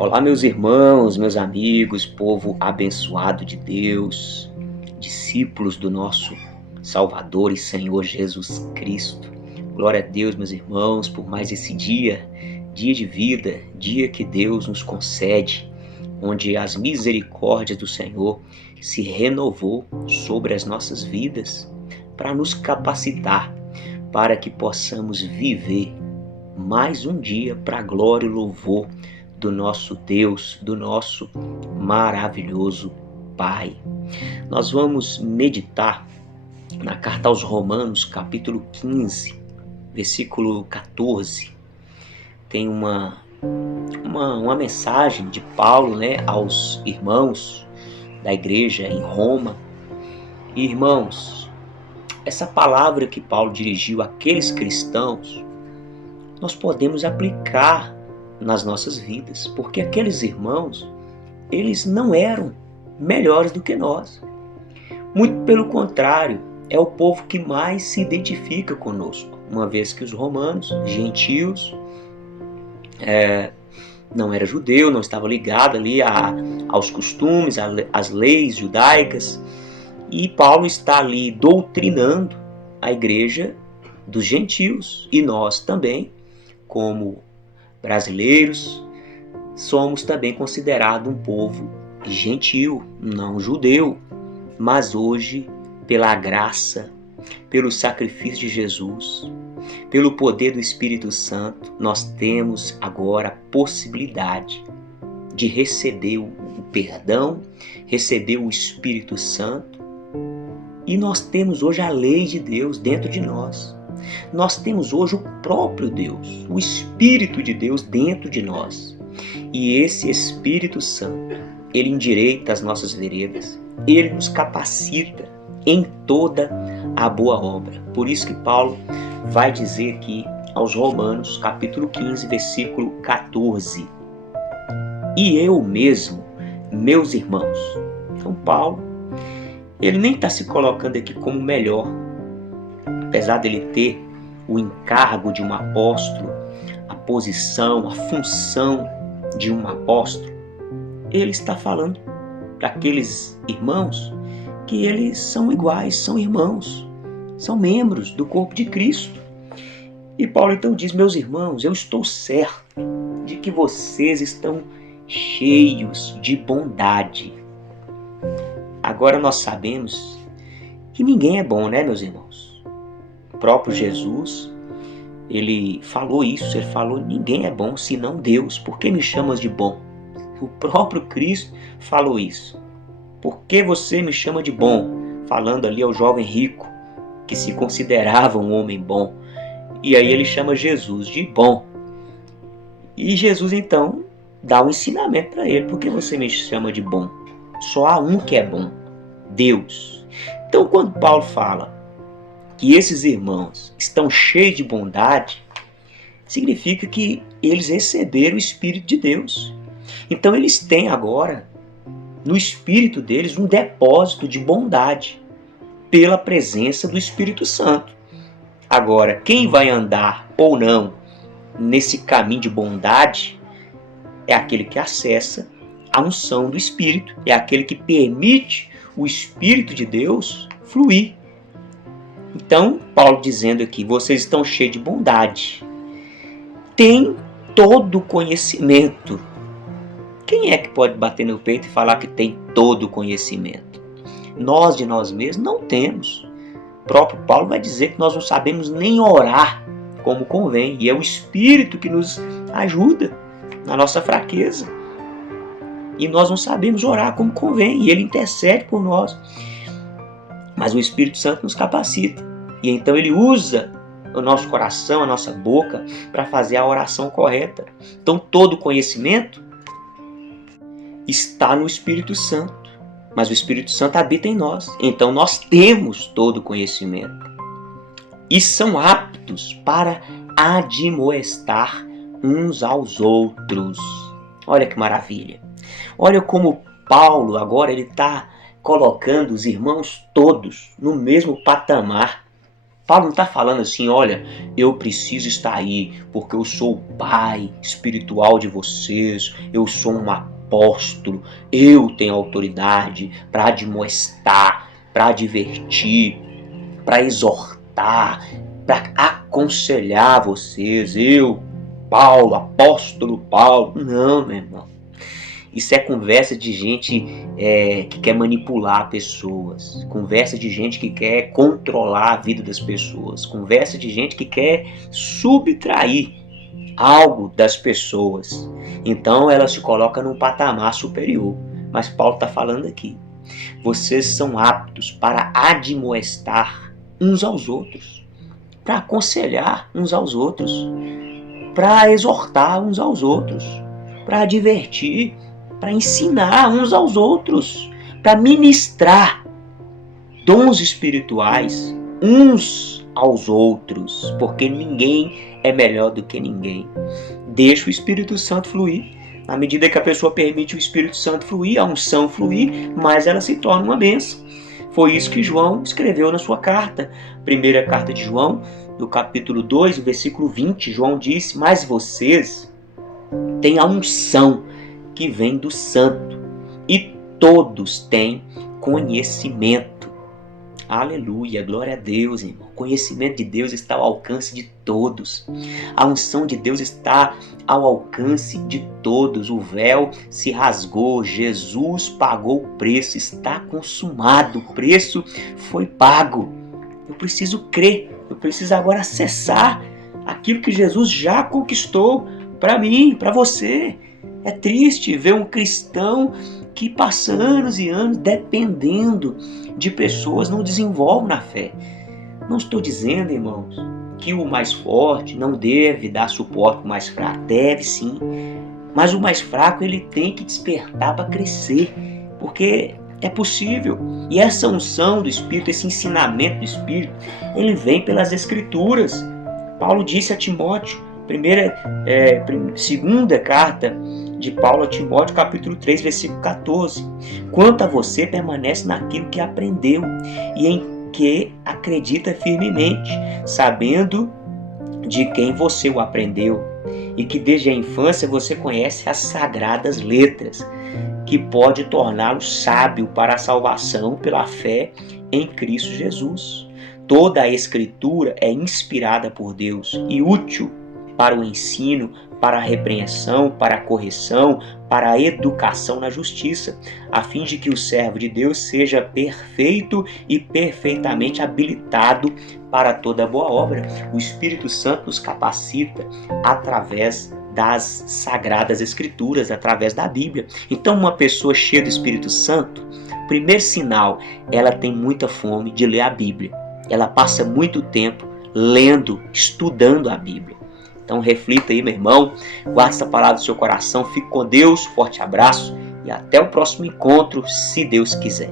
Olá, meus irmãos, meus amigos, povo abençoado de Deus, discípulos do nosso Salvador e Senhor Jesus Cristo. Glória a Deus, meus irmãos, por mais esse dia de vida, dia que Deus nos concede, onde as misericórdias do Senhor se renovou sobre as nossas vidas para nos capacitar, para que possamos viver mais um dia para a glória e louvor do nosso Deus, do nosso maravilhoso Pai. Nós vamos meditar na carta aos Romanos, capítulo 15, versículo 14. Tem uma mensagem de Paulo, aos irmãos da igreja em Roma. E, irmãos, essa palavra que Paulo dirigiu àqueles cristãos, nós podemos aplicar nas nossas vidas, porque aqueles irmãos, eles não eram melhores do que nós. Muito pelo contrário, é o povo que mais se identifica conosco, uma vez que os romanos, gentios, não era judeu, não estava ligado ali aos costumes, às leis judaicas, e Paulo está ali doutrinando a igreja dos gentios, e nós também, como brasileiros, somos também considerados um povo gentil, não judeu, mas hoje, pela graça, pelo sacrifício de Jesus, pelo poder do Espírito Santo, nós temos agora a possibilidade de receber o perdão, receber o Espírito Santo, e nós temos hoje a lei de Deus dentro de nós. Nós temos hoje o próprio Deus, o Espírito de Deus dentro de nós. E esse Espírito Santo, ele endireita as nossas veredas, ele nos capacita em toda a boa obra. Por isso que Paulo vai dizer aqui aos Romanos, capítulo 15, versículo 14. E eu mesmo, meus irmãos. Então Paulo, ele nem está se colocando aqui como melhor. Apesar dele ter o encargo de um apóstolo, a posição, a função de um apóstolo, ele está falando para aqueles irmãos que eles são iguais, são irmãos, são membros do corpo de Cristo. E Paulo então diz: meus irmãos, eu estou certo de que vocês estão cheios de bondade. Agora nós sabemos que ninguém é bom, né, meus irmãos? O próprio Jesus, ele falou isso, ele falou: ninguém é bom senão Deus, por que me chamas de bom? O próprio Cristo falou isso. Por que você me chama de bom? Falando ali ao jovem rico, que se considerava um homem bom. E aí ele chama Jesus de bom. E Jesus então dá um ensinamento para ele: por que você me chama de bom? Só há um que é bom, Deus. Então quando Paulo fala que esses irmãos estão cheios de bondade, significa que eles receberam o Espírito de Deus. Então eles têm agora, no espírito deles, um depósito de bondade, pela presença do Espírito Santo. Agora, quem vai andar ou não nesse caminho de bondade é aquele que acessa a unção do Espírito, é aquele que permite o Espírito de Deus fluir. Então, Paulo dizendo aqui: vocês estão cheios de bondade, tem todo o conhecimento. Quem é que pode bater no peito e falar que tem todo o conhecimento? Nós de nós mesmos não temos. O próprio Paulo vai dizer que nós não sabemos nem orar como convém, e é o Espírito que nos ajuda na nossa fraqueza. E nós não sabemos orar como convém, e ele intercede por nós. Mas o Espírito Santo nos capacita. E então ele usa o nosso coração, a nossa boca, para fazer a oração correta. Então todo conhecimento está no Espírito Santo. Mas o Espírito Santo habita em nós. Então nós temos todo conhecimento. E são aptos para admoestar uns aos outros. Olha que maravilha. Olha como Paulo agora ele está colocando os irmãos todos no mesmo patamar. Paulo não está falando assim, olha, eu preciso estar aí porque eu sou o pai espiritual de vocês, eu sou um apóstolo, eu tenho autoridade para admoestar, para advertir, para exortar, para aconselhar vocês. Eu, Paulo, apóstolo Paulo. Não, meu irmão. Isso é conversa de gente que quer manipular pessoas, conversa de gente que quer controlar a vida das pessoas, conversa de gente que quer subtrair algo das pessoas. Então ela se coloca num patamar superior. Mas Paulo está falando aqui, vocês são aptos para admoestar uns aos outros, para aconselhar uns aos outros, para exortar uns aos outros, para advertir, para ensinar uns aos outros, para ministrar dons espirituais uns aos outros, porque ninguém é melhor do que ninguém. Deixa o Espírito Santo fluir. Na medida que a pessoa permite o Espírito Santo fluir, a unção fluir, mais ela se torna uma bênção. Foi isso que João escreveu na sua carta. Primeira carta de João, no capítulo 2, versículo 20, João disse, mas vocês têm a unção que vem do santo, e todos têm conhecimento. Aleluia, glória a Deus, irmão. O conhecimento de Deus está ao alcance de todos. A unção de Deus está ao alcance de todos. O véu se rasgou, Jesus pagou o preço, está consumado, o preço foi pago. Eu preciso crer, eu preciso agora acessar aquilo que Jesus já conquistou para mim, para você. É triste ver um cristão que passa anos e anos dependendo de pessoas, não desenvolve na fé. Não estou dizendo, irmãos, que o mais forte não deve dar suporte para o mais fraco. Deve sim. Mas o mais fraco ele tem que despertar para crescer. Porque é possível. E essa unção do Espírito, esse ensinamento do Espírito, ele vem pelas Escrituras. Paulo disse a Timóteo, segunda carta de Paulo a Timóteo, capítulo 3, versículo 14. Quanto a você, permanece naquilo que aprendeu e em que acredita firmemente, sabendo de quem você o aprendeu e que desde a infância você conhece as sagradas letras, que pode torná-lo sábio para a salvação pela fé em Cristo Jesus. Toda a Escritura é inspirada por Deus e útil para o ensino, para a repreensão, para a correção, para a educação na justiça, a fim de que o servo de Deus seja perfeito e perfeitamente habilitado para toda boa obra. O Espírito Santo nos capacita através das Sagradas Escrituras, através da Bíblia. Então, uma pessoa cheia do Espírito Santo, primeiro sinal, ela tem muita fome de ler a Bíblia. Ela passa muito tempo lendo, estudando a Bíblia. Então reflita aí, meu irmão, guarde essa palavra no seu coração, fique com Deus, forte abraço e até o próximo encontro, se Deus quiser.